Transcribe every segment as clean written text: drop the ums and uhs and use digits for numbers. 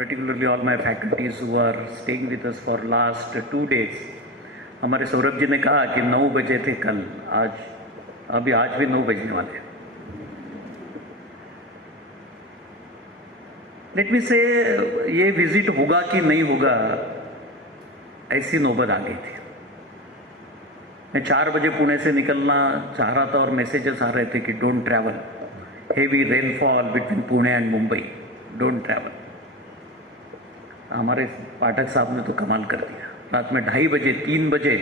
particularly all my faculties who are staying with us for last 2 days. हमारे सौरभ जी ने कहा कि 9 बजे थे कल, आज भी 9 बजने वाले हैं. लेट मी से ये विजिट होगा कि नहीं होगा, ऐसी नौबत आ गई थी. मैं 4 बजे पुणे से निकलना चाह रहा था और मैसेजेस आ रहे थे कि don't travel, heavy rainfall between Pune एंड मुंबई, डोंट ट्रैवल. हमारे पाठक साहब ने तो कमाल कर दिया. रात में 2:30 बजे 3 बजे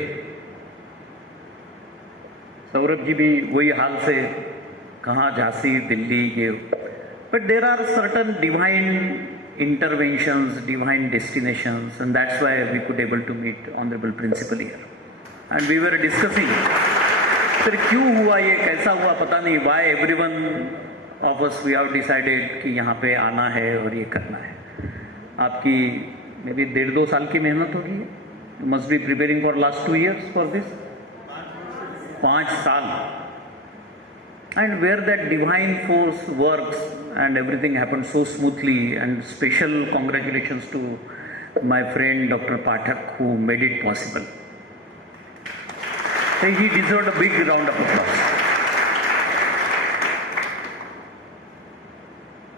सौरभ जी भी वही हाल से, कहाँ, झांसी, दिल्ली, ये. But there are certain divine interventions, divine destinations, and that's why we could able to meet honorable principal here. And we were discussing, sir, क्यों हुआ ये, कैसा हुआ, पता नहीं. Why everyone of us we have decided कि यहाँ पे आना है और ये करना है. आपकी मे बी 1.5-2 साल की मेहनत होगी. You must be preparing for last 2 years for this. 5 साल. And where that divine force works and everything happens so smoothly, and special congratulations to my friend Dr. Pathak who made it possible. So he deserved a big round of applause.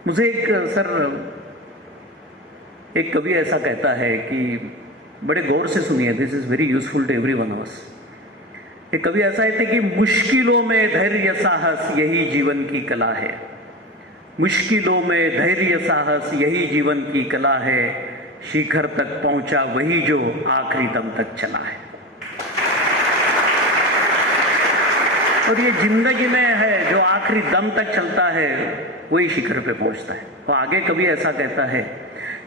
मुझे एक कवि ऐसा कहता है कि बड़े गौर से सुनिए, this is very useful to every one of us. एक कवि ऐसा है कि मुश्किलों में धैर्य साहस यही जीवन की कला है. मुश्किलों में धैर्य साहस यही जीवन की कला है. शिखर तक पहुंचा वही जो आखिरी दम तक चला है. और ये जिंदगी में है, जो आखिरी दम तक चलता है वही शिखर पे पहुंचता है. तो आगे कवि ऐसा कहता है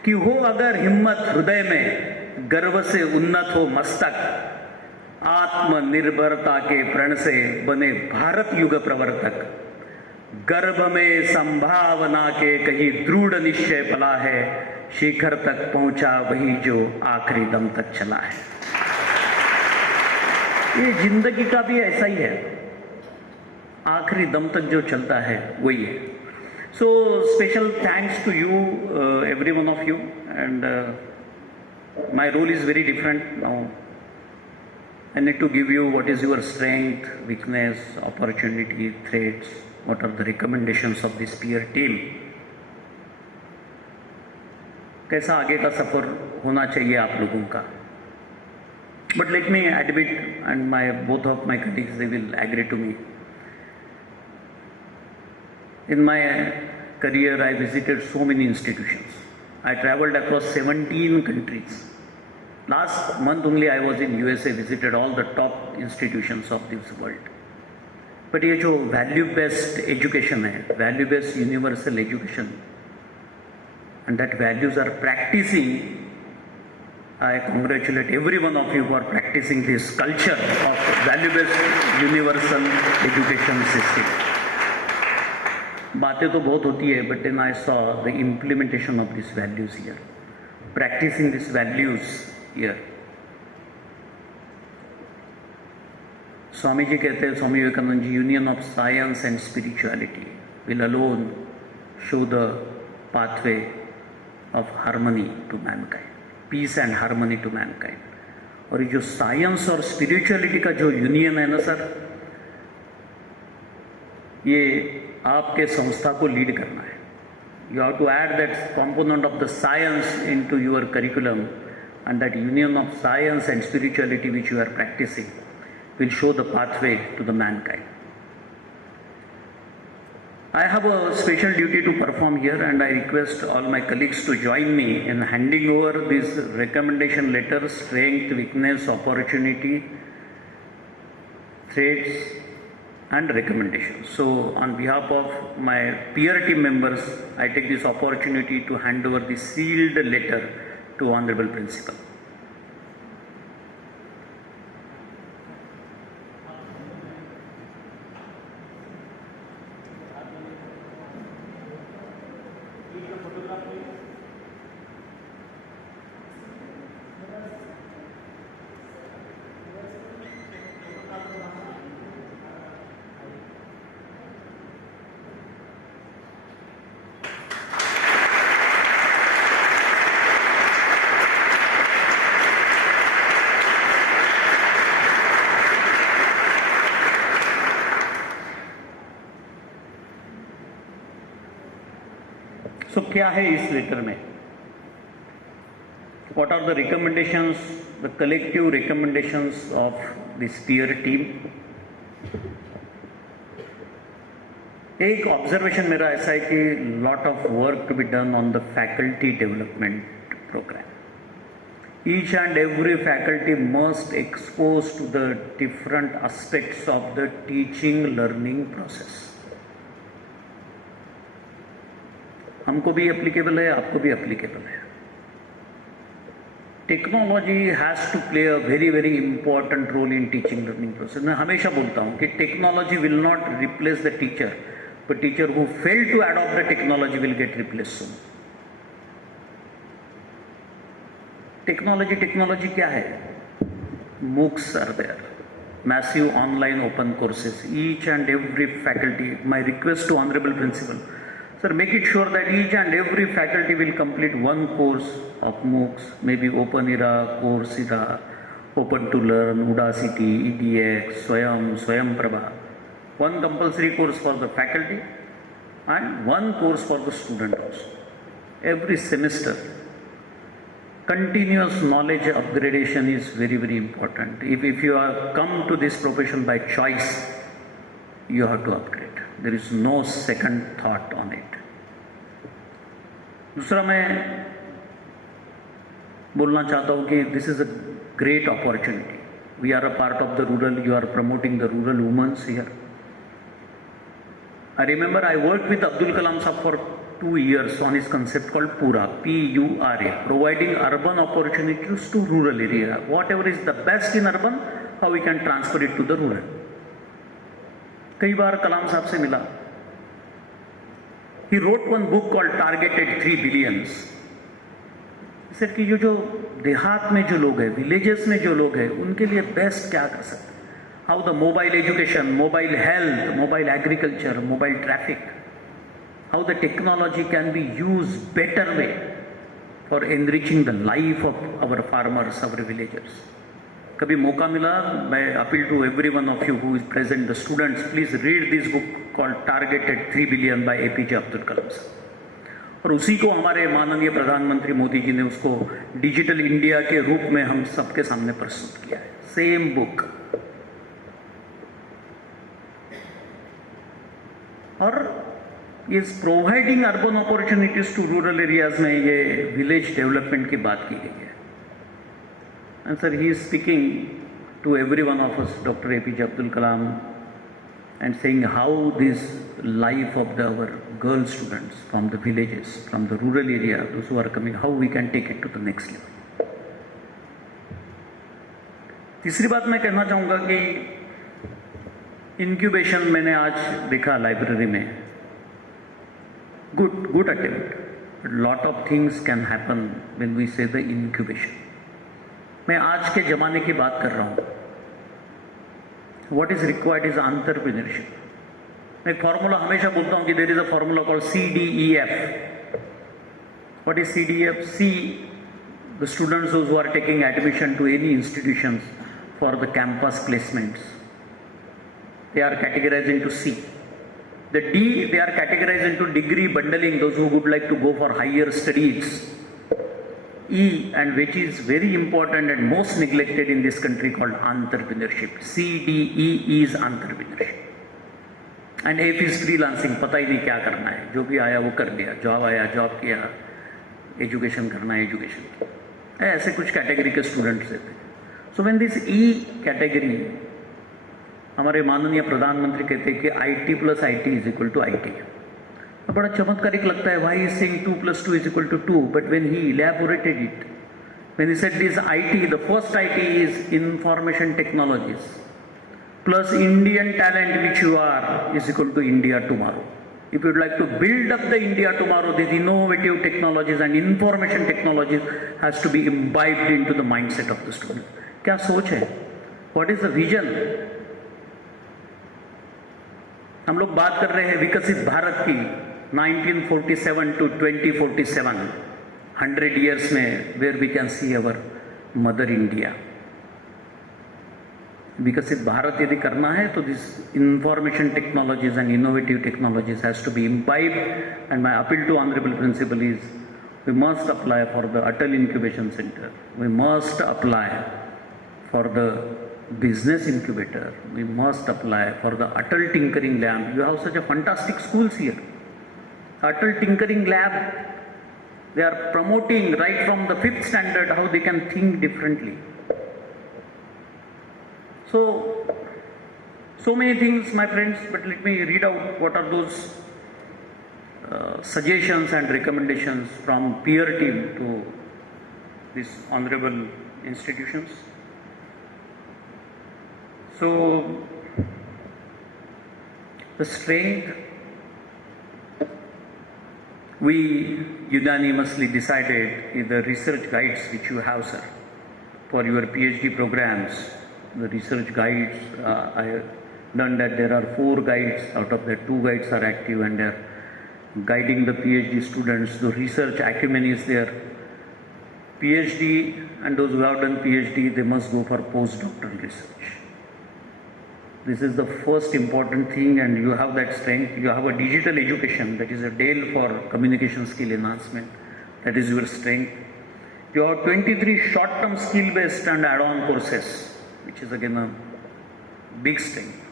कि हो अगर हिम्मत हृदय में, गर्व से उन्नत हो मस्तक, आत्मनिर्भरता के प्रण से बने भारत युग प्रवर्तक. गर्भ में संभावना के कहीं दृढ़ निश्चय पला है. शिखर तक पहुंचा वही जो आखिरी दम तक चला है. ये जिंदगी का भी ऐसा ही है, आखिरी दम तक जो चलता है वही है. So special thanks to you every one of you, and my role is very different now. I need to give you what is your strength, weakness, opportunity, threats, what are the recommendations of this peer team. कैसा आगे का सफर होना चाहिए आप लोगों का. But let me admit, and both of my colleagues, they will agree to me. In my career, I visited so many institutions. I traveled across 17 countries. Last month only I was in USA, visited all the top institutions of this world. But ये जो value based education है, value based universal education, and that values are practicing, I congratulate every one of you for practicing this culture of value based universal education system. बातें तो बहुत होती है, but then I saw the implementation of these values here, practicing these values here. स्वामी जी कहते हैं, Swami Vivekananda ji, union of science and spirituality will alone show the pathway of harmony to mankind, peace and harmony to mankind. और ये जो साइंस और स्पिरिचुअलिटी का जो यूनियन है ना सर, ये आपके संस्था को लीड करना है. You have to add that component of the science into your curriculum, and that union of science and spirituality which you are practicing will show the pathway to the mankind. I have a special duty to perform here, and I request all my colleagues to join me in handing over these recommendation letters: strength, weakness, opportunity, threats and recommendations. So on behalf of my peer team members, I take this opportunity to hand over the sealed letter to Honorable Principal. क्या है इस लेटर में? What are the recommendations, the collective recommendations of this peer team? एक ऑब्जर्वेशन मेरा ऐसा है कि lot of work to be done on the faculty development program. Each and every faculty must expose to the different aspects of the teaching learning process. हमको भी applicable है, आपको भी एप्लीकेबल है. Technology has to play a very very important role in teaching learning process. मैं हमेशा बोलता हूँ कि technology will not replace the teacher, but teacher who fail to adopt the technology will get replace soon. Technology क्या है? MOOCs are there, massive online open courses. Each and every faculty, my request to Honorable Principal, sir, make it sure that each and every faculty will complete one course of MOOCs, maybe OpenEra, Coursera, Open to Learn, Udacity, EDX, Swayam Prabha. One compulsory course for the faculty and one course for the student also. Every semester, continuous knowledge upgradation is very very important. If you are come to this profession by choice, you have to upgrade. There is no second thought on it. दूसरा मैं बोलना चाहता हूँ कि this is a great opportunity. We are a part of the rural. You are promoting the rural womens here. I remember I worked with Abdul Kalam Sahab for 2 years on his concept called PURA, P-U-R-A, providing urban opportunities to rural area. Whatever is the best in urban, how we can transfer it to the rural. कई बार कलाम साहब से मिला. He wrote one book called Targeted 3 Billions. Sir कि जो देहात में जो लोग हैं, विलेजेस में जो लोग हैं, उनके लिए बेस्ट क्या कर सकते हैं? How the mobile education, mobile health, mobile agriculture, mobile traffic, how the technology can be used better way for enriching the life of our farmers, our villagers. कभी मौका मिला, मैं appeal to every one of you who is present, the students, please read this book called Targeted 3 Billion by APJ Abdul Kalam Sahab. और उसी को हमारे माननीय प्रधानमंत्री मोदी जी ने उसको डिजिटल इंडिया के रूप में हम सबके सामने प्रस्तुत किया है. Same book. और इस providing urban opportunities to rural areas में ये विलेज डेवलपमेंट की बात की गई है. And sir he is speaking to every one of us, doctor APJ Abdul Kalam, and saying how this life of our girl students from the villages, from the rural area, those who are coming, how we can take it to the next level. तीसरी बात मैं कहना चाहूँगा कि इंक्यूबेशन मैंने आज देखा library में. Good attempt, but lot of things can happen when we say the incubation. मैं आज के ज़माने की बात कर रहा हूँ. What is required is entrepreneurship. मैं एक फॉर्मूला हमेशा बोलता हूँ कि there is a formula called CDEF. What is CDEF? C, the students who are taking admission to any institutions for the campus placements, they are categorized into C. The D, they are categorized into degree bundling, those who would like to go for higher studies. E, and which is very important and most neglected in this country, called entrepreneurship. CDE is entrepreneurship. And F is freelancing. पता ही नहीं क्या करना है, जो भी आया वो कर दिया. जॉब आया जॉब किया, एजुकेशन करना है एजुकेशन किया. ऐसे कुछ कैटेगरी के स्टूडेंट्स थे. So when this E category, हमारे माननीय प्रधानमंत्री कहते हैं कि IT + IT = IT. बड़ा चमत्कारिक लगता है. Why he is saying 2 + 2 = 2? But when he elaborated it, when he said this IT, the first IT is information technologies plus Indian talent which you are is equal to India tomorrow. If you would like to build up the India tomorrow, these innovative technologies and information technologies has to be imbibed into the mindset of the student. क्या सोच है? What is the vision? हम लोग बात कर रहे हैं विकसित भारत की. 1947 to 2047, 100 years में, where we can see our mother India. विकसित भारत यदि करना है तो this information technologies and innovative technologies has to be imbibed, and my appeal to honorable principal is we must apply for the Atal Incubation Center, we must apply for the business incubator, we must apply for the Atal Tinkering Lab. You have such a fantastic schools here. Atal Tinkering Lab, they are promoting right from the 5th standard how they can think differently. So many things, my friends, but let me read out what are those suggestions and recommendations from peer team to these honorable institutions. So, the strength, we unanimously decided is the research guides which you have, sir, for your PhD programs. The research guides, I have done that there are 4 guides, out of that 2 guides are active and they are guiding the PhD students. The research acumen is there. PhD and those who have done PhD, they must go for postdoctoral research. This is the first important thing, and you have that strength. You have a digital education, that is a DEL for communication skill enhancement. That is your strength. You have 23 short-term skill-based and add-on courses, which is again a big strength.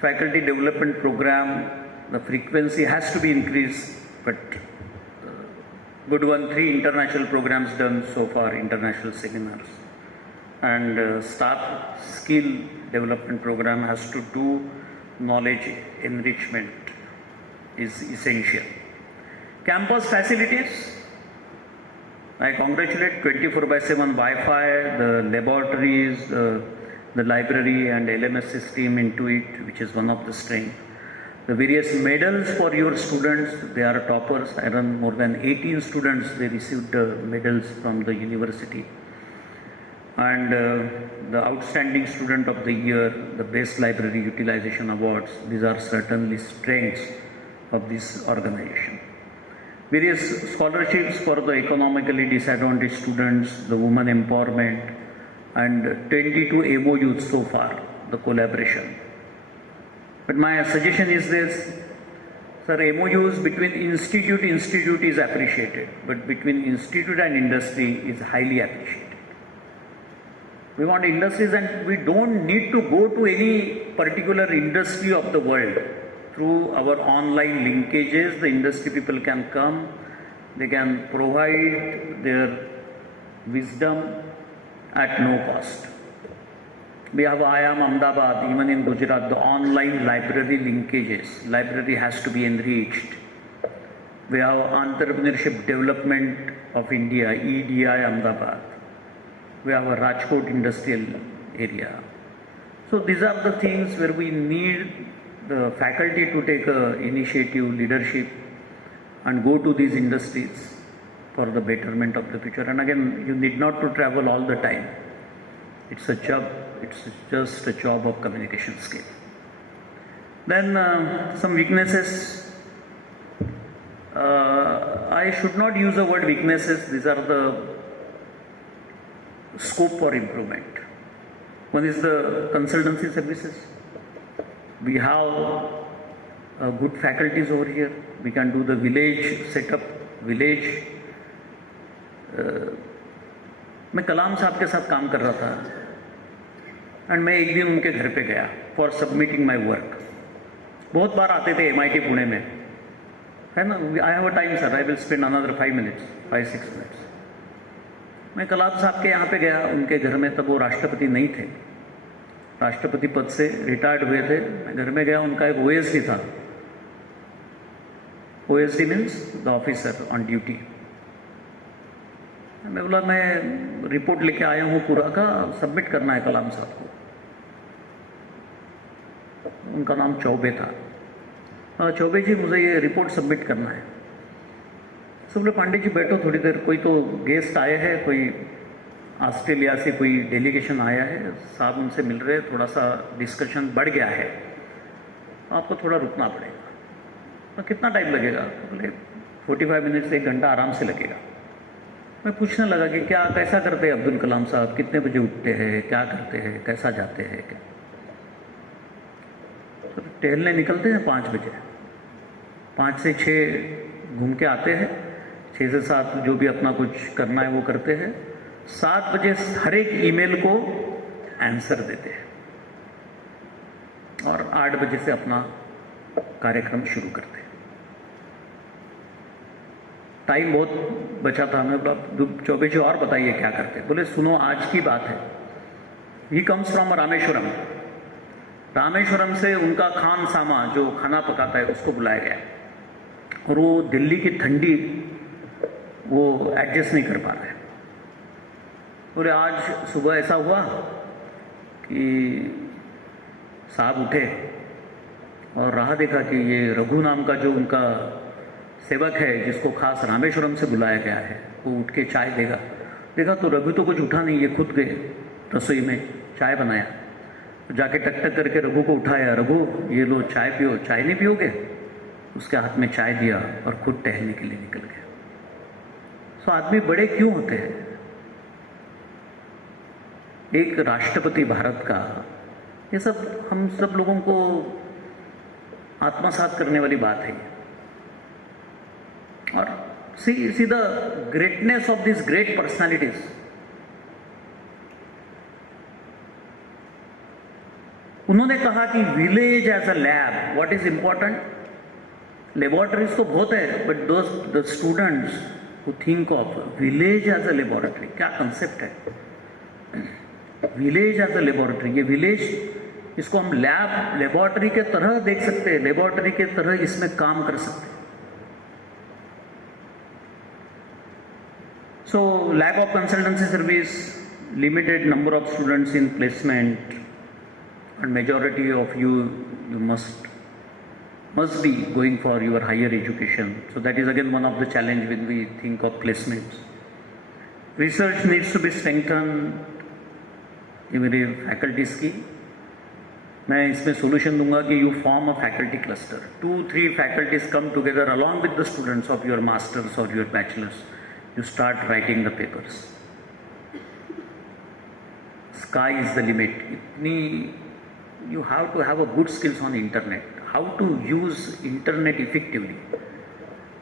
Faculty development program, the frequency has to be increased, but good one, 3 international programs done so far, international seminars. And staff skill development program has to do knowledge enrichment is essential. Campus facilities, I congratulate 24/7 Wi-Fi, the laboratories, the library and LMS system into it, which is one of the strength. The various medals for your students, they are toppers. I run more than 18 students, they received medals from the university. And the outstanding student of the year, the best library utilization awards, these are certainly strengths of this organization. Various scholarships for the economically disadvantaged students, the women empowerment, and 22 MOUs so far, the collaboration. But my suggestion is this, sir, MOUs between institute is appreciated, but between institute and industry is highly appreciated. We want industries, and we don't need to go to any particular industry of the world. Through our online linkages, the industry people can come, they can provide their wisdom at no cost. We have IIM Ahmedabad, even in Gujarat, the online library linkages. Library has to be enriched. We have Entrepreneurship Development of India, EDI Ahmedabad. We have a Rajkot industrial area. So these are the things where we need the faculty to take initiative, leadership, and go to these industries for the betterment of the future. And again, you need not to travel all the time. It's a job, it's just a job of communication skill. Then some weaknesses. I should not use the word weaknesses, these are the scope for improvement. One is the consultancy services. We have good faculties over here. We can do the village setup, village. मैं कलाम साहब के साथ काम कर रहा था एंड मैं एक दिन उनके घर पे गया फॉर सबमिटिंग माय वर्क. बहुत बार आते थे MIT पुणे में, है ना. I have a time sir, I will spend another 5 मिनट्स, 5-6 मिनट्स. मैं कलाम साहब के यहाँ पे गया उनके घर में, तब वो राष्ट्रपति नहीं थे, राष्ट्रपति पद से रिटायर्ड हुए थे. मैं घर में गया, उनका एक OSD था. OSD means the officer on duty. मैं बोला मैं रिपोर्ट लेके आया हूँ पूरा का, सबमिट करना है कलाम साहब को. उनका नाम चौबे था. चौबे जी मुझे ये रिपोर्ट सबमिट करना है. सब बोले पांडे जी बैठो थोड़ी देर, कोई तो गेस्ट आए हैं, कोई ऑस्ट्रेलिया से कोई डेलीगेशन आया है, साहब उनसे मिल रहे, थोड़ा सा डिस्कशन बढ़ गया है, आपको थोड़ा रुकना पड़ेगा. तो कितना टाइम लगेगा? तो बोले 45 मिनट से 1 घंटा आराम से लगेगा. मैं पूछने लगा कि क्या कैसा करते हैं अब्दुल कलाम साहब, कितने बजे उठते हैं, क्या करते हैं, कैसा जाते हैं क्या? तो टहलने निकलते हैं 5 बजे, 5 से 6 घूम के आते हैं, 6 से 7 जो भी अपना कुछ करना है वो करते हैं, 7 बजे हर एक ईमेल को आंसर देते हैं और 8 बजे से अपना कार्यक्रम शुरू करते हैं। टाइम बहुत बचा था, मैं बोला चौबे जी और बताइए क्या करते हैं? बोले सुनो आज की बात है। ही कम्स फ्रॉम रामेश्वरम, रामेश्वरम से उनका खान सामा जो खाना पकाता है उसको बुलाया गया और वो दिल्ली की ठंडी वो एडजस्ट नहीं कर पा रहा है। बोले आज सुबह ऐसा हुआ कि साहब उठे और राह देखा कि ये रघु नाम का जो उनका सेवक है जिसको खास रामेश्वरम से बुलाया गया है वो उठ के चाय देगा। देखा तो रघु तो कुछ उठा नहीं, ये खुद गए रसोई में चाय बनाया, जाके टक टक करके रघु को उठाया, रघु ये लो चाय पियो। चाय नहीं पियोगे? उसके हाथ में चाय दिया और खुद टहलने के लिए निकल गया। सो आदमी बड़े क्यों होते हैं? एक राष्ट्रपति भारत का, ये सब हम सब लोगों को आत्मसात करने वाली बात है। और see the greatness of this great personalities. उन्होंने कहा कि village as a lab, what is important? Laboratories तो बहुत है, but the students who think of village as a laboratory, क्या कंसेप्ट है विलेज एज अ लेबोरेटरी? ये विलेज, इसको हम लेबोरेटरी के तरह देख सकते हैं, लेबोरेटरी के तरह इसमें काम कर सकते हैं। So lack of consultancy service, limited number of students in placement, and majority of you must be going for your higher education. So that is again one of the challenge when we think of placements. Research needs to be strengthened. ये मेरे faculties की, मैं इसमें solution दूंगा कि you form a faculty cluster. 2-3 faculties come together along with the students of your masters or your bachelors. You start writing the papers. Sky is the limit. You have to have a good skills on internet. How to use internet effectively.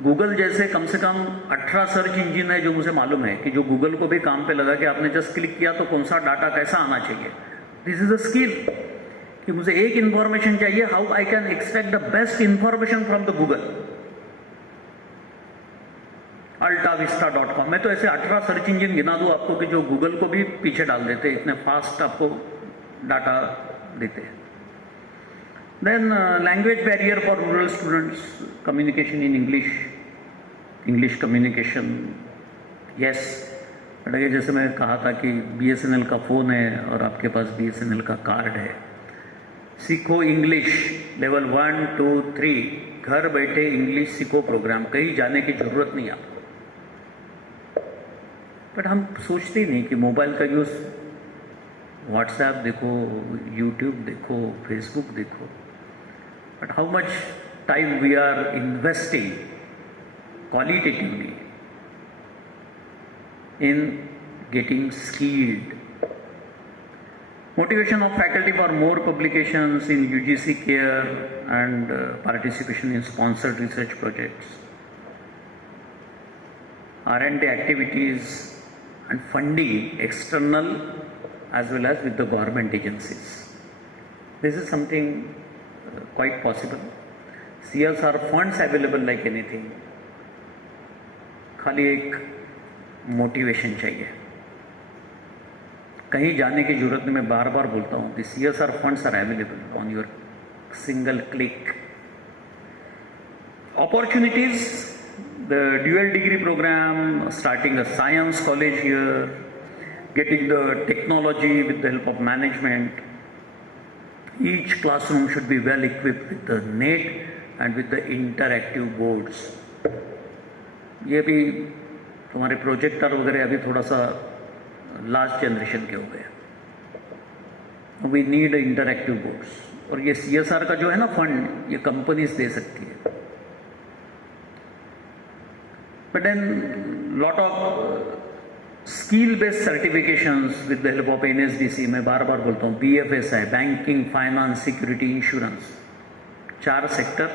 Google जैसे कम से कम 18 search engine है जो मुझे मालूम है कि जो गूगल को भी काम पे लगा कि आपने जस्ट क्लिक किया तो कौन सा डाटा कैसा आना चाहिए। दिस इज अ स्किल कि मुझे एक इंफॉर्मेशन चाहिए, how I can extract the best information from the Google. altavista.com, मैं तो ऐसे 18 सर्च इंजिन गिना दूं आपको कि जो गूगल को भी पीछे डाल देते, इतने फास्ट आपको डाटा देते हैं। Then language barrier for rural students, communication in English communication, yes. But अगर जैसे मैं कहा था कि BSNL का फ़ोन है और आपके पास BSNL का कार्ड है, सीखो इंग्लिश लेवल 1, 2, 3, घर बैठे इंग्लिश सीखो प्रोग्राम, कहीं जाने की ज़रूरत नहीं आपको। बट हम सोचते ही नहीं कि मोबाइल का यूज़, व्हाट्सएप देखो, यूट्यूब देखो, फेसबुक देखो, but how much time we are investing qualitatively in getting skilled. Motivation of faculty for more publications in UGC care and participation in sponsored research projects, R&D activities and funding external as well as with the government agencies. This is something quite possible. CSR funds available like anything. खाली एक motivation चाहिए, कहीं जाने की जरूरत नहीं। मैं बार बार बोलता हूँ, this CSR funds are available on your single click. Opportunities, the dual degree program, starting a science college here, getting the technology with the help of management. Each classroom should be well equipped with the net and with the interactive boards. ये भी तुम्हारे प्रोजेक्टर वगैरह अभी थोड़ा सा last generation के हो गए। We need interactive boards. और ये CSR का जो है ना फंड, ये कंपनीज दे सकती है। But then lot of skill based certifications with the help of NSDC, मैं बार बार बोलता हूँ, BFSI, banking, finance, security, insurance, 4 sector,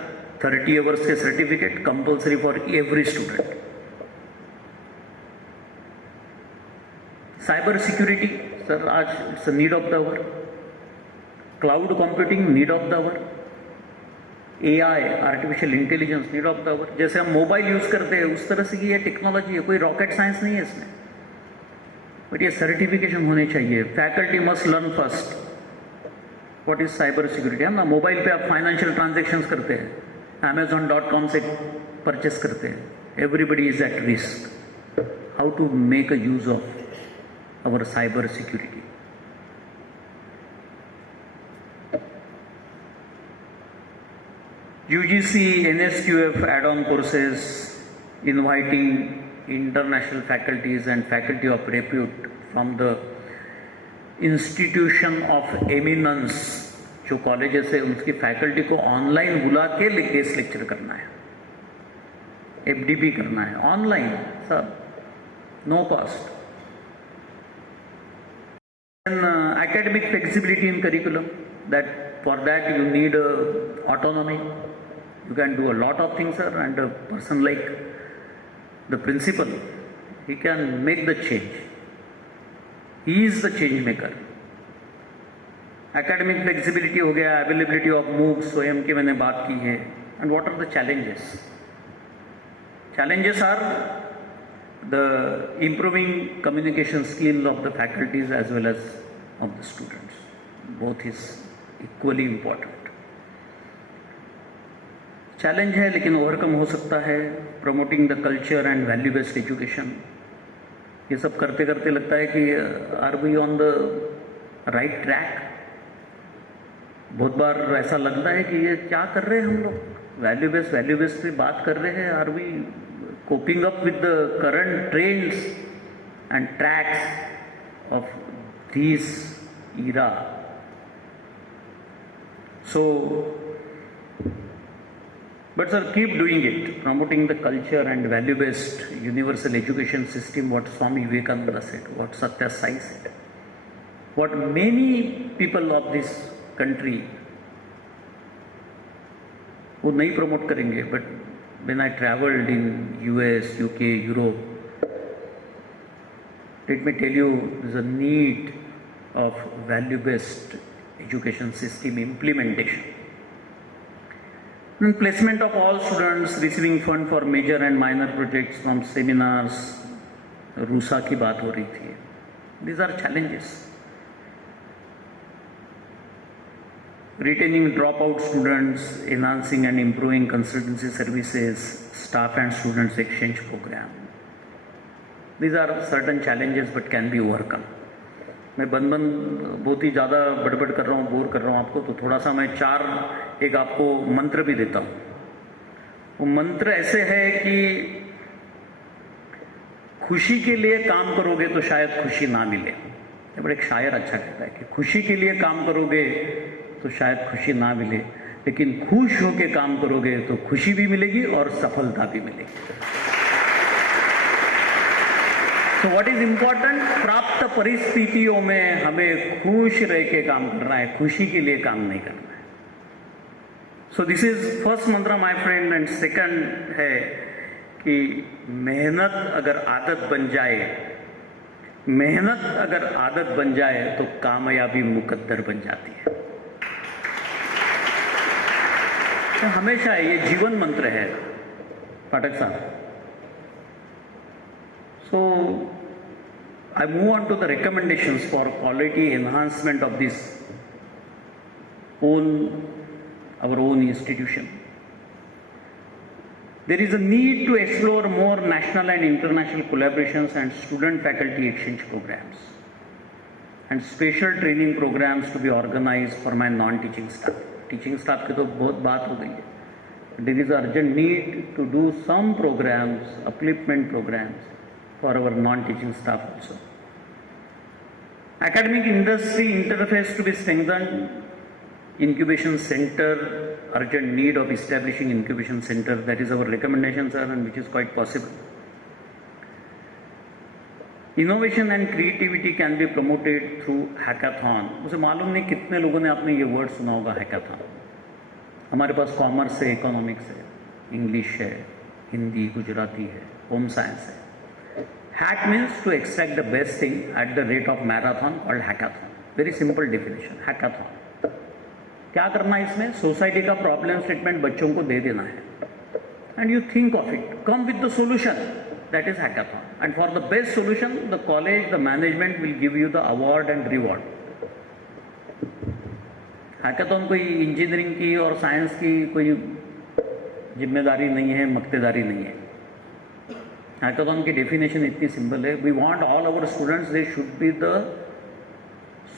30 hours के certificate compulsory for every student. Cyber security sir आज it's need of the hour. Cloud computing need of the hour. AI, artificial intelligence need of the hour. जैसे हम mobile use करते हैं उस तरह से ये टेक्नोलॉजी है, कोई रॉकेट साइंस नहीं है इसमें, बट ये सर्टिफिकेशन होने चाहिए. Faculty must learn first what is cyber security. हम ना मोबाइल पे आप फाइनेंशियल ट्रांजेक्शंस करते हैं, Amazon.com से परचेस करते हैं, everybody is at risk. How to make a use of our cyber security. UGC, NSQF add-on courses inviting international faculties and faculty of repute from the institution of eminence. जो कॉलेजेस है उसकी फैकल्टी को ऑनलाइन बुला के गेस्ट लेक्चर करना है, FDP करना है ऑनलाइन, सब no cost. And academic flexibility in curriculum, that for that you need autonomy. You can do a lot of things, sir, and a person like the principal, he can make the change. He is the change maker. Academic flexibility हो गया, availability of MOOCs, स्वयं की मैंने बात की है. And what are the challenges? Challenges are the improving communication skills of the faculties as well as of the students. Both is equally important. Challenge है लेकिन ओवरकम हो सकता है. Promoting the culture and value based education. ये सब करते करते लगता है कि are we on the right track? बहुत बार ऐसा लगता है कि ये क्या कर रहे हैं हम लोग, वैल्यू बेस्ड पे बात कर रहे हैं. Are we coping up with the current trends and tracks of this era? So, but sir, keep doing it, promoting the culture and value-based universal education system, what Swami Vivekananda said, what Satya Sai said, what many people of this country वो नहीं promote करेंगे. But when I traveled in US, UK, Europe, let me tell you, there's a need of value-based education system implementation. And placement of all students, receiving fund for major and minor projects from seminars, RUSA की बात हो रही थी. These are challenges. Retaining dropout students, enhancing and improving consultancy services, staff and students exchange program. These are certain challenges but can be overcome. मैं बहुत ही ज़्यादा बड़बड़ कर रहा हूँ, बोर कर रहा हूँ आपको, तो थोड़ा सा मैं एक आपको मंत्र भी देता हूँ. वो मंत्र ऐसे है कि खुशी के लिए काम करोगे तो शायद खुशी ना मिले. बड़ा एक शायर अच्छा कहता है कि खुशी के लिए काम करोगे तो शायद खुशी ना मिले, लेकिन खुश होके काम करोगे तो खुशी भी मिलेगी और सफलता भी मिलेगी. तो व्हाट इज इंपॉर्टेंट, प्राप्त परिस्थितियों में हमें खुश रह के काम करना है, खुशी के लिए काम नहीं करना है. सो दिस इज फर्स्ट मंत्र माय फ्रेंड. एंड सेकंड है कि मेहनत अगर आदत बन जाए, मेहनत अगर आदत बन जाए तो कामयाबी मुकद्दर बन जाती है. तो हमेशा ये जीवन मंत्र है पाठक साहब. So, I move on to the recommendations for quality enhancement of this our own institution. There is a need to explore more national and international collaborations and student-faculty exchange programs, and special training programs to be organized for my non-teaching staff. Teaching staff की तो बहुत बात हो गई है. There is urgent need to do some programs, upliftment programs, for our non-teaching staff also. Academic industry interface to be strengthened. Incubation center, urgent need of establishing incubation center. That is our recommendation, sir, and which is quite possible. Innovation and creativity can be promoted through hackathon. मुझे मालूम नहीं कितने लोगों ने आपने ये वर्ड सुना होगा हैकाथॉन। हमारे पास कॉमर्स है, इकोनॉमिक्स है, इंग्लिश है, हिंदी, गुजराती है, होम साइंस है। Hack means to extract the best thing at the rate of marathon called hackathon. Very simple definition hackathon. क्या करना है इसमें? सोसाइटी का प्रॉब्लम स्टेटमेंट बच्चों को दे देना है and you think of it, come with the solution, that is hackathon. And for the best solution the college, the management will give you the award and reward. Hackathon कोई इंजीनियरिंग की और साइंस की कोई जिम्मेदारी नहीं है, मक्तेदारी नहीं है। हैकाथॉन की डेफिनेशन इतनी सिंपल है, we want all our students they should be the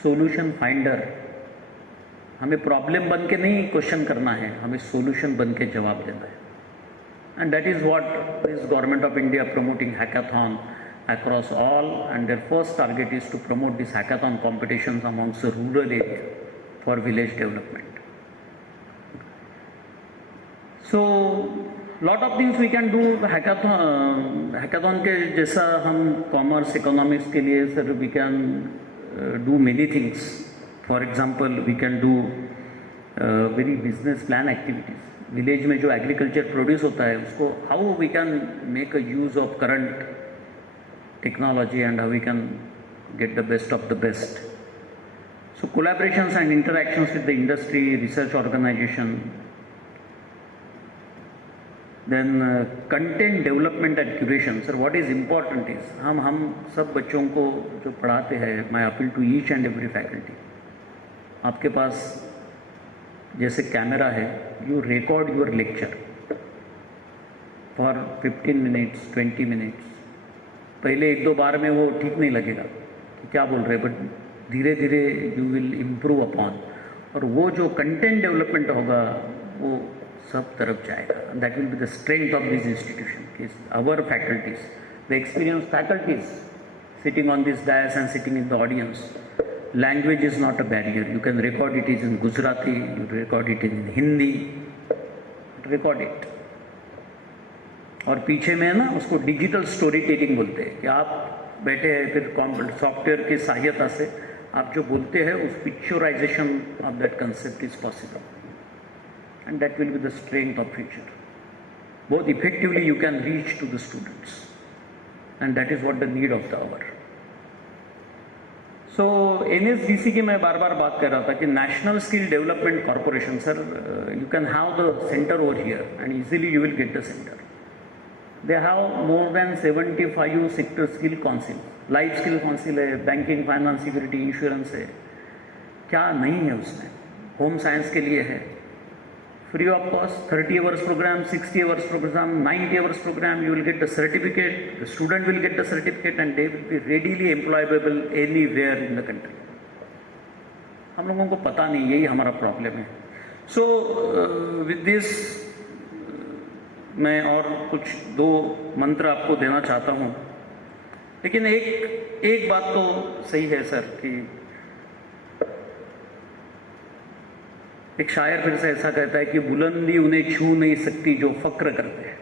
solution finder. हमें प्रॉब्लम बन के नहीं क्वेश्चन करना है, हमें सॉल्यूशन बन के जवाब देना है। And that is what is government of India promoting hackathon across all, and their first target is to promote this hackathon competitions amongst the rural area for village development. So lot of things we can do hackathon के जैसा हम commerce economics के लिए sir we can do many things. For example, we can do very business plan activities. विलेज में जो agriculture produce होता है उसको how we can make a use of current technology and how we can get the best of the best. So collaborations and interactions with the industry, research organization, then content development and curation. Sir, what is important is हम सब बच्चों को जो पढ़ाते हैं, मैं appeal to each and every faculty, आपके पास जैसे कैमरा है, you record your lecture for 15 minutes 20 minutes. पहले 1-2 बार में वो ठीक नहीं लगेगा कि क्या बोल रहे हैं, बट धीरे धीरे यू विल इम्प्रूव अपॉन, और वो जो कंटेंट डेवलपमेंट होगा वो सब तरफ जाएगा। That will be the strength of this institution, our faculties, the experience faculties sitting on this dais and sitting in the audience. Language is not a barrier, you can record it is in Gujarati, you record it in Hindi, record it. और पीछे में ना उसको digital story telling बोलते हैं कि आप बैठे हैं, फिर सॉफ्टवेयर की सहायता से आप जो बोलते हैं उस picturization of that concept is possible, and that will be the strength of future. बहुत effectively you can reach to the students, and that is what the need of the hour. So NSDC की मैं बार बार बात कर रहा था कि national skill development corporation, sir you can have the centre over here and easily you will get the centre. They have more than 75 sector skill council, life skill council है, banking, finance, security, insurance है। क्या नहीं है उसमें? Home science के लिए है, free of cost, 30 hours program, 60 hours program, 90 hours program. You will get the certificate, the student will get the certificate and they will be readily employable anywhere in the country. हम लोगों को पता नहीं, यही हमारा प्रॉब्लम है। सो विद दिस मैं और कुछ 2 मंत्र आपको देना चाहता हूँ, लेकिन एक बात तो सही है सर कि एक शायर फिर से ऐसा कहता है कि बुलंदी उन्हें छू नहीं सकती जो फक्र करते हैं,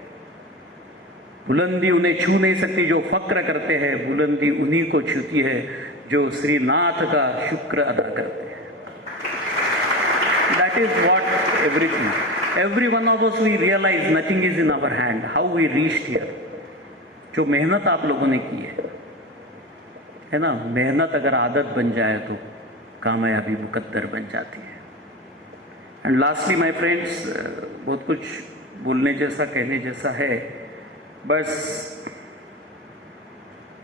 बुलंदी उन्हें छू नहीं सकती जो फक्र करते हैं, बुलंदी उन्हीं को छूती है जो श्रीनाथ का शुक्र अदा करते हैं। That is what everything, every one of us we realize nothing is in our hand, how we reached here। जो मेहनत आप लोगों ने की है ना, मेहनत अगर आदत बन जाए तो कामयाबी मुकद्दर बन जाती है। एंड लास्टली माय फ्रेंड्स, बहुत कुछ बोलने जैसा, कहने जैसा है, बस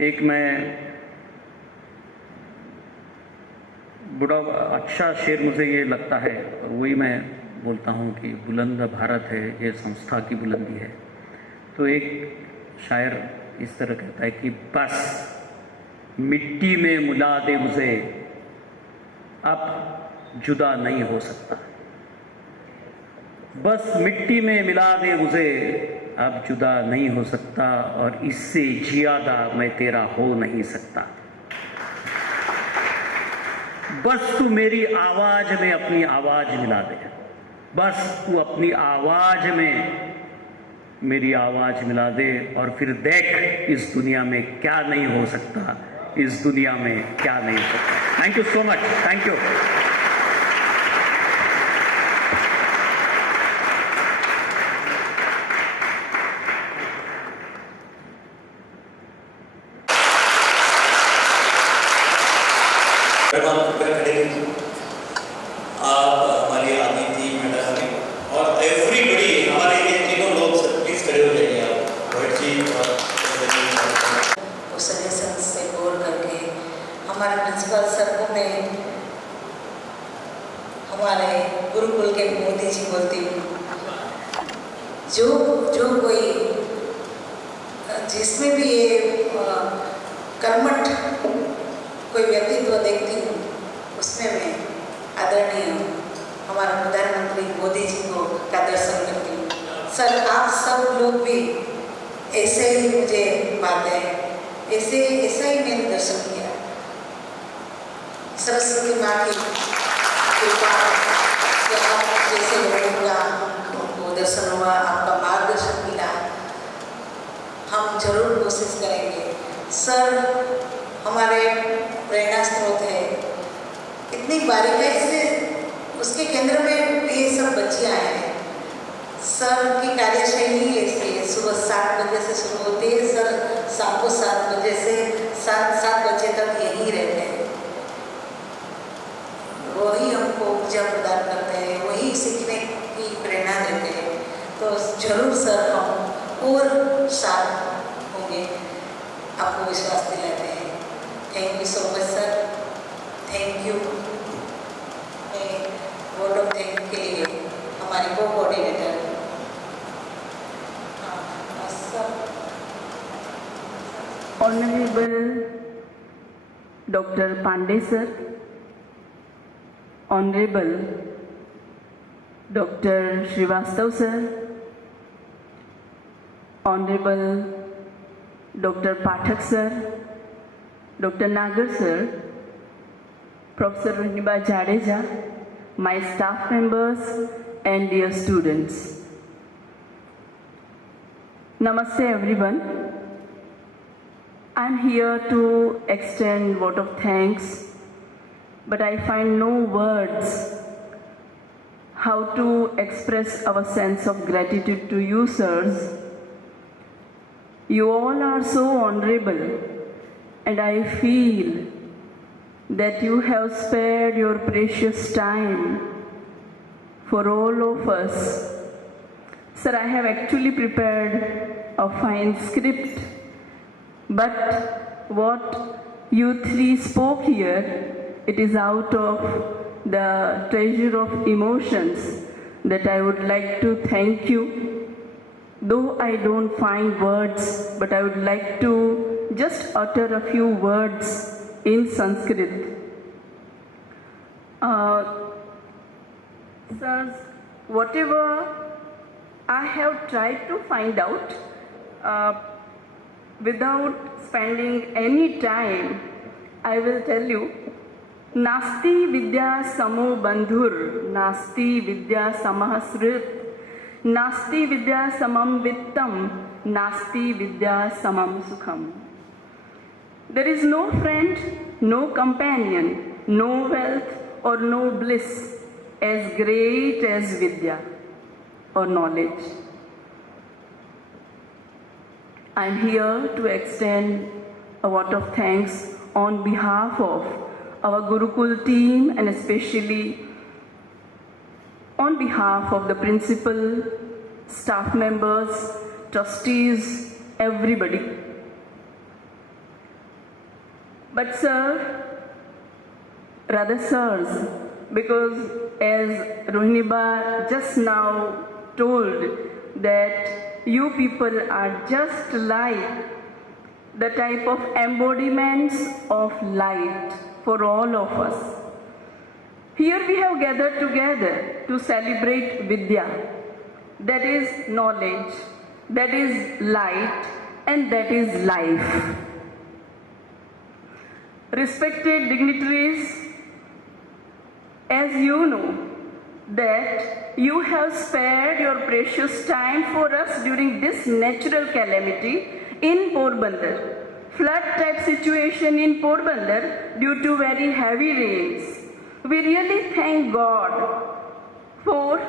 एक मैं बड़ा अच्छा शेर मुझे ये लगता है, और वही मैं बोलता हूँ कि बुलंद भारत है, ये संस्था की बुलंदी है। तो एक शायर इस तरह कहता है कि बस मिट्टी में मिला दे मुझे, अब जुदा नहीं हो सकता। बस मिट्टी में मिला दे मुझे, अब जुदा नहीं हो सकता, और इससे ज्यादा मैं तेरा हो नहीं सकता। बस तू मेरी आवाज में अपनी आवाज मिला दे, बस तू अपनी आवाज में मेरी आवाज़ मिला दे और फिर देख इस दुनिया में क्या नहीं हो सकता, इस दुनिया में क्या नहीं हो सकता। Thank you so much, thank you. आप हमारी अदिति मैडम और एवरीबडी, हमारे ये तीनों लोग सर प्लीज खड़े हो जाइए आप, रोहित जी और उस सजेशन से गौर करके हमारे प्रिंसिपल सर ने हमारे गुरुकुल के मोदी जी बोलती हूँ, जो कोई जिसमें भी ये कर्मठ कोई व्यक्तित्व देखती हूँ उसमें मैं आदरणीय हमारा प्रधानमंत्री मोदी जी को का दर्शन करती हूँ। सर आप सब लोग भी ऐसे ही मुझे बातें ऐसा ही मैंने दर्शन किया। सरस्वती माँ की कृपा से आप जैसे लोगों का हमको दर्शन हुआ, आपका मार्गदर्शन मिला। हम जरूर कोशिश करेंगे। सर हमारे प्रेरणा स्रोत है, इतनी बारीकाई से उसके केंद्र में ये सब बच्चियाँ हैं। सर की कार्यशैली ऐसी है, सुबह 7 बजे से शुरू होती है, सर शाम को 7 बजे से 7 बजे तक यहीं रहते हैं। वही हमको ऊर्जा प्रदान करते हैं, वही सीखने की प्रेरणा देते हैं। तो जरूर सर हम और साथ होंगे, आपको विश्वास दिलाते हैं। Thank you so much sir, thank you. Vote of thank के लिए हमारे को coordinator Honorable Dr. Pandey sir, Honorable Dr. Srivastav sir, Honorable Dr. Pathak sir, Dr. Nagar sir, Professor Rohiniba Jadeja, my staff members and dear students. Namaste everyone. I am here to extend vote of thanks, but I find no words how to express our sense of gratitude to you, sirs. You all are so honorable, and I feel that you have spared your precious time for all of us. Sir, I have actually prepared a fine script, but what you three spoke here, it is out of the treasure of emotions that I would like to thank you. Though I don't find words, but I would like to just utter a few words in Sanskrit. Sirs, whatever I have tried to find out, without spending any time, I will tell you, Nasti Vidya Samo Bandhur, Nasti Vidya Samahasrit, Nasti Vidya Samam Vittam, Nasti Vidya Samam Sukham. There is no friend, no companion, no wealth or no bliss as great as Vidya or knowledge. I am here to extend a vote of thanks on behalf of our Gurukul team and especially on behalf of the principal, staff members, trustees, everybody. But sir, rather sirs, because as Rohiniba just now told that you people are just like the type of embodiments of light for all of us. Here we have gathered together to celebrate Vidya, that is knowledge, that is light, and that is life. Respected dignitaries, as you know, that you have spared your precious time for us during this natural calamity in Porbandar. Flood type situation in Porbandar due to very heavy rains. We really thank God for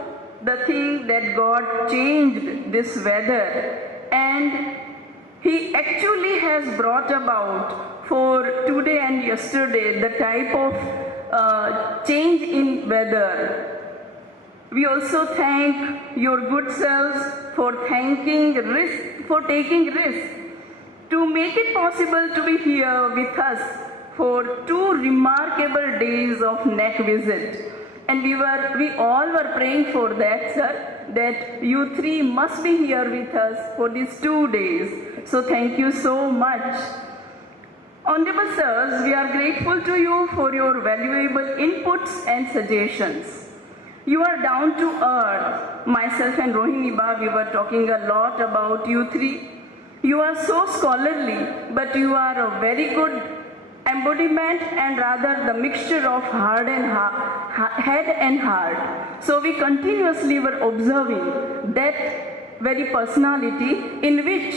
the thing that God changed this weather, and He actually has brought about for today and yesterday the type of change in weather. We also thank your good selves for taking risk to make it possible to be here with us for 2 remarkable days of NEC visit. And we all were praying for that, sir, that you 3 must be here with us for these 2 days. So thank you so much. Honorable sirs, we are grateful to you for your valuable inputs and suggestions. You are down to earth. Myself and Rohini Ba, we were talking a lot about you 3. You are so scholarly, but you are a very good embodiment and rather the mixture of head and heart. So we continuously were observing that very personality in which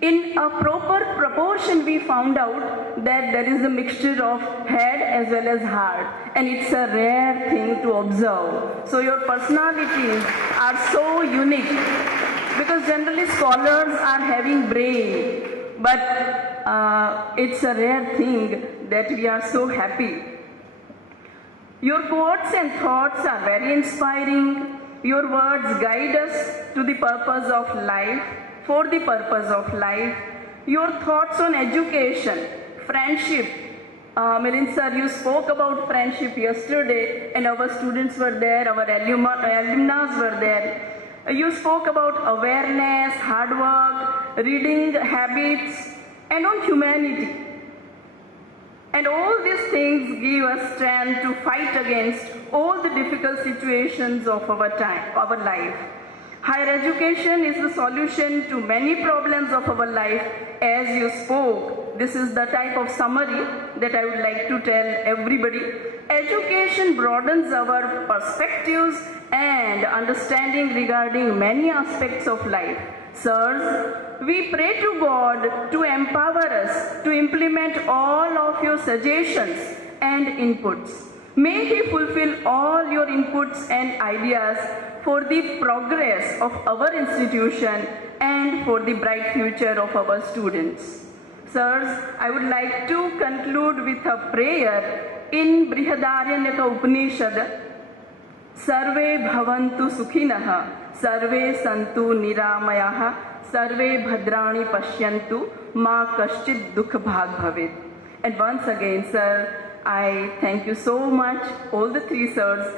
in a proper proportion we found out that there is a mixture of head as well as heart, and it's a rare thing to observe. So your personalities are so unique, because generally scholars are having brain, but it's a rare thing that we are so happy. Your quotes and thoughts are very inspiring. Your words guide us to the purpose of life, for the purpose of life. Your thoughts on education, friendship. Milind sir, you spoke about friendship yesterday, and our students were there, our alumni were there. You spoke about awareness, hard work, reading habits, and on humanity. And all these things give us strength to fight against all the difficult situations of our life. Higher education is the solution to many problems of our life, as you spoke. This is the type of summary that I would like to tell everybody. Education broadens our perspectives and understanding regarding many aspects of life. Sirs, we pray to God to empower us to implement all of your suggestions and inputs. May He fulfill all your inputs and ideas for the progress of our institution and for the bright future of our students. Sirs, I would like to conclude with a prayer in Brihadaranyaka Upanishad. Sarve bhavantu sukhinah, sarve santu niramayah, sarve bhadrani pashyantu, ma kaschid dukh bhag bhavet. And once again, sir, I thank you so much, all the 3 sirs.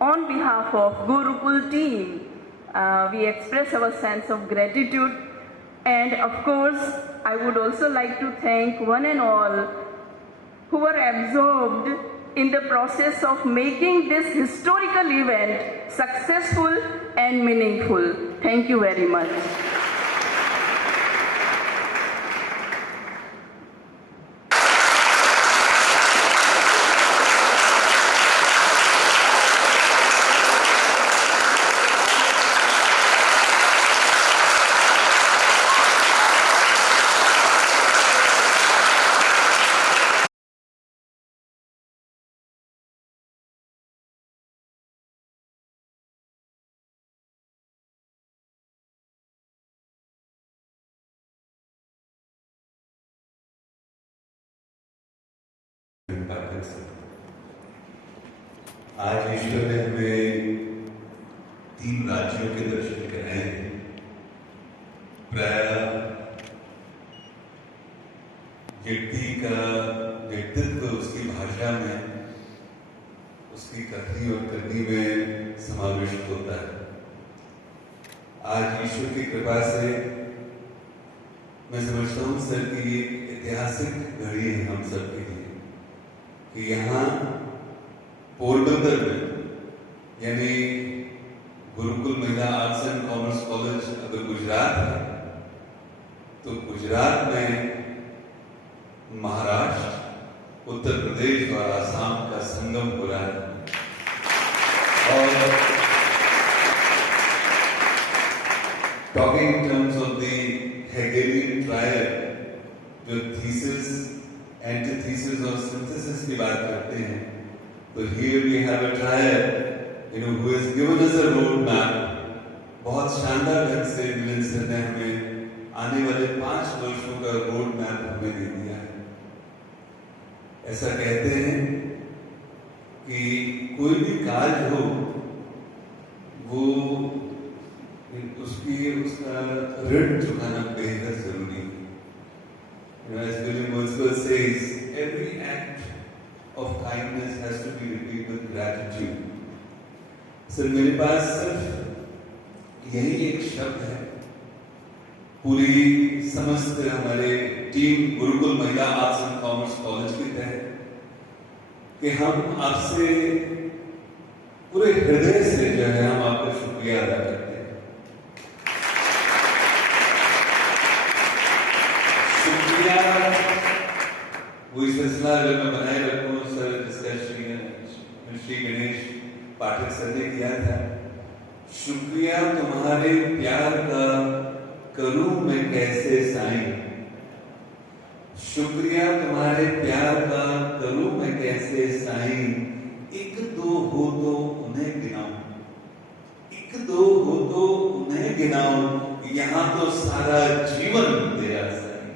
On behalf of Gurukul team, we express our sense of gratitude, and of course, I would also like to thank one and all who were absorbed in the process of making this historical event successful and meaningful. Thank you very much. आज ईश्वर ने हमें 3 राज्यों के दर्शन कराए हैं। प्राय जेट्टी का नेतृत्व उसकी भाषा में, उसकी कथनी और करनी में समाविष्ट होता है। आज ईश्वर की कृपा से मैं समझता हूँ सर कि ये ऐतिहासिक घड़ी है हम सब के लिए कि यहाँ पोरबंदर में, यानी गुरुकुल महिला आर्ट्स एंड कॉमर्स कॉलेज अगर गुजरात है, तो गुजरात में महाराष्ट्र, उत्तर प्रदेश और आसाम का संगम हो रहा है। थीसिस, एंटीथीसिस और सिंथेसिस की बात करते हैं, तो here we have a triad, who has given us a road map. बहुत शानदार ढंग से मिलन सर ने हमें आने वाले 5 वर्षों का रोड मैप हमें दे दिया है। ऐसा कहते हैं कि कोई भी कार्य हो वो उसका ऋण चुकाना बेहद जरूरी है। As William Wordsworth says, every act of kindness has to be repeated with gratitude. Sir मेरे पास सिर्फ यही एक शब्द है पूरी समस्त हमारे टीम गुरुकुल महिला आर्ट्स एंड कॉमर्स कॉलेज के तहत कि हम आपसे पूरे हृदय से जो है हम आपका शुक्रिया अदा करते हैं। शुक्रिया वही सिलसिला अगर मैं बनाए रखूं सर, जिसका श्री गणेश पाठक सर ने किया था, शुक्रिया तुम्हारे प्यार का करूं मैं कैसे साईं, शुक्रिया तुम्हारे प्यार का करूं मैं कैसे साईं, एक दो हो तो उन्हें गिनाऊं, एक दो हो तो उन्हें गिनाऊं, यहां तो सारा जीवन तेरा साईं।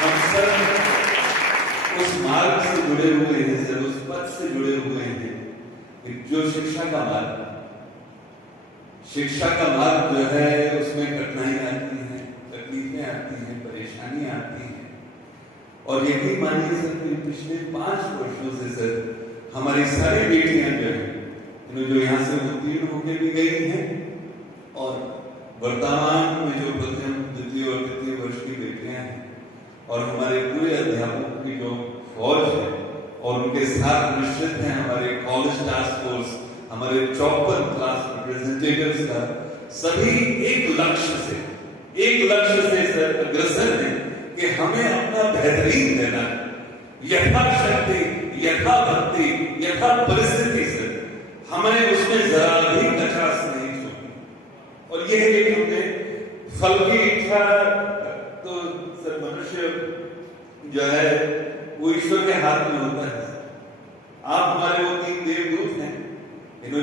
हम सब उस मार्ग से जुड़े हुए हैं सर, उस पथ से जुड़े हुए हैं जो शिक्षा का मार्ग जो है उसमें कठिनाइयां आती हैं, तकलीफें आती हैं, परेशानियां आती हैं। और यही मानिए सर कि पिछले 5 वर्षों से सर हमारी सारी बेटियां जो है जो यहाँ से उत्तीर्ण होकर भी गई हैं और वर्तमान में जो प्रथम, द्वितीय और तृतीय वर्ष की बेटियां हैं और हमारे पूरे अध्यापकों की जो फौज है और उनके साथ निश्चित हैं हमारे कॉलेज टास्क फोर्स, हमारे 54 क्लास रिप्रेजेंटेटिव्स का, सभी एक लक्ष्य से सर अग्रसर हैं कि हमें अपना बेहतरीन देना, यथाशक्ति, यथा भक्ति, यथा परिस्थिति से हमें उसमें जरा भी कचास नहीं छोड़ी। और यह एक हमने फल की इच्छा, तो सर मनुष्य जो है वो ईश्वर के हाथ में होता है। आप हमारे वो 3 देवदूत हैं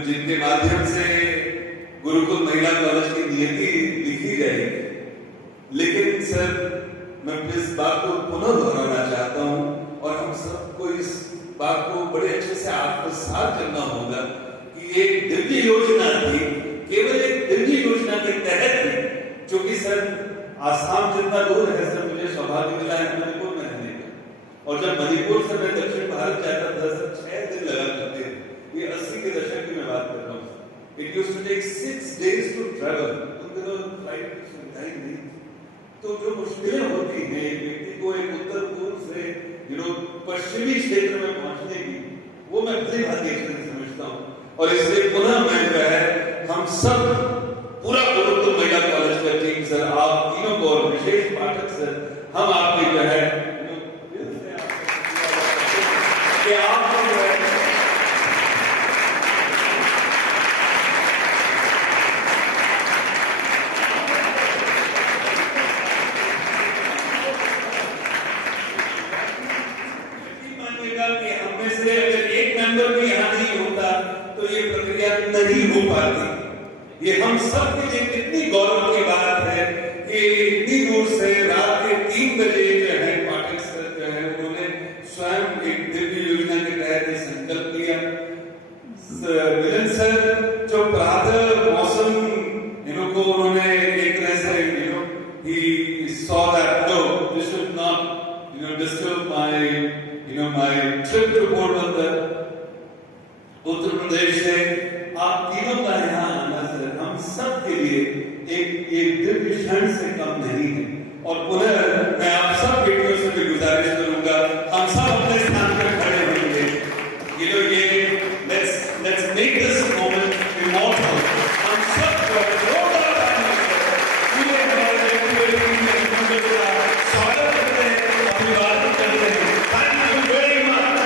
जिनके माध्यम से गुरुकुल महिला कॉलेज की नियति लिखी जाएगी। लेकिन सर मैं इस बात को पुनः दोहराना चाहता हूं और हम सबको इस बात को बड़े अच्छे से आत्मसात करना होगा कि एक दिव्य योजना थी, केवल एक दिव्य योजना के तहत, जो कि सर आसाम जितना दूर है सर, मुझे सौभाग्य मिला है मणिपुर में रहने का, और जब मणिपुर से मैं दक्षिण भारत जाता था सर 6 दिन लगा करते थे। ये 80 के दशक की मैं बात कर रहा हूँ। It used to take 6 days to travel। उन दिनों फ्लाइट की सुविधाएं नहीं थी, तो जो मुश्किलें होती हैं एक व्यक्ति को एक उत्तर पूर्व से पश्चिमी क्षेत्र में पहुंचने की, वो मैं भली भांति समझता हूँ। और इसलिए पुनः मैं जो है हम सब पूरा गुरुकुल महिला कॉलेज का टीम सर, आप तीनों को और विशेष पाठक सर, हम आपके जो है कि आप जो है कि हम में से अगर एक मेंबर भी यहाँ नहीं होता तो ये प्रक्रिया नहीं हो पाती। ये हम सब के लिए कितनी गौरव की बात है कि इतनी दूर से रात के 3 बजे जो है पाठक सर जो है उन्होंने स्वयं एक दिव्य योजना के तहत संकल्प लिया। मिलन सर जो प्रातः मौसम को उन्होंने एक तरह से he saw that no, this should not disturb my trip to Porbandar, Uttar प्रदेश से आप तीनों का यहाँ आना सर हम सब के लिए एक दिव्य क्षण से कम नहीं है। और पुनः मैं आप सब बेटियों से भी गुजारिश करूंगा, हम सब अपने स्थान पर खड़े होंगे। ये let's make this moment immortal। हम सब पूरे हमारे स्वागत करते हैं, अभिवादन करते हैं। Thank you very much।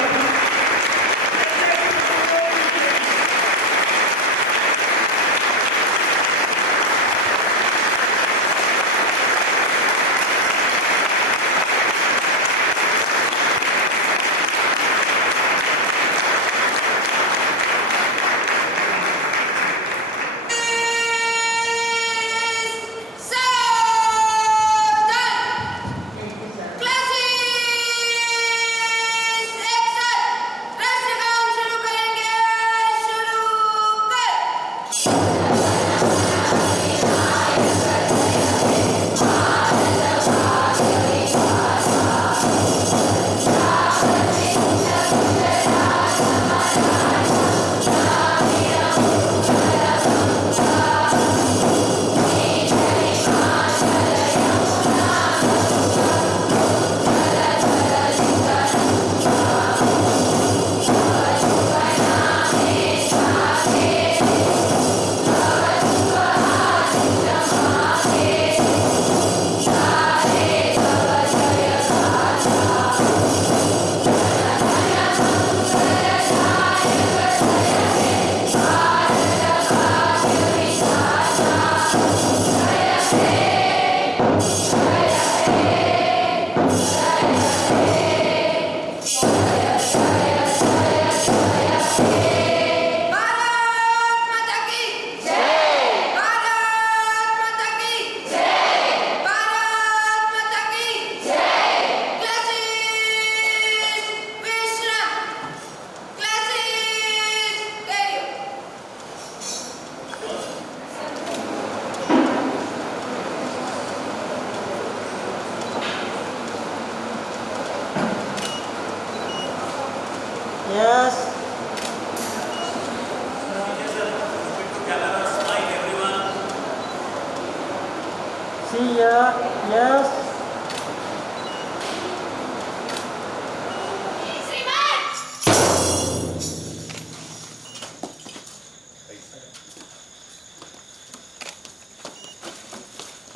Yes.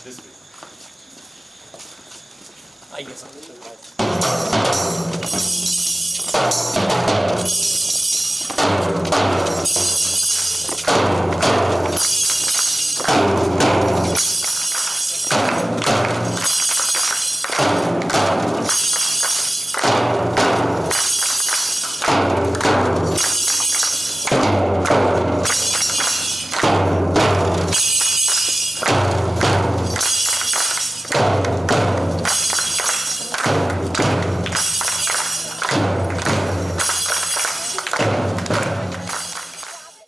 This way. आइए साहब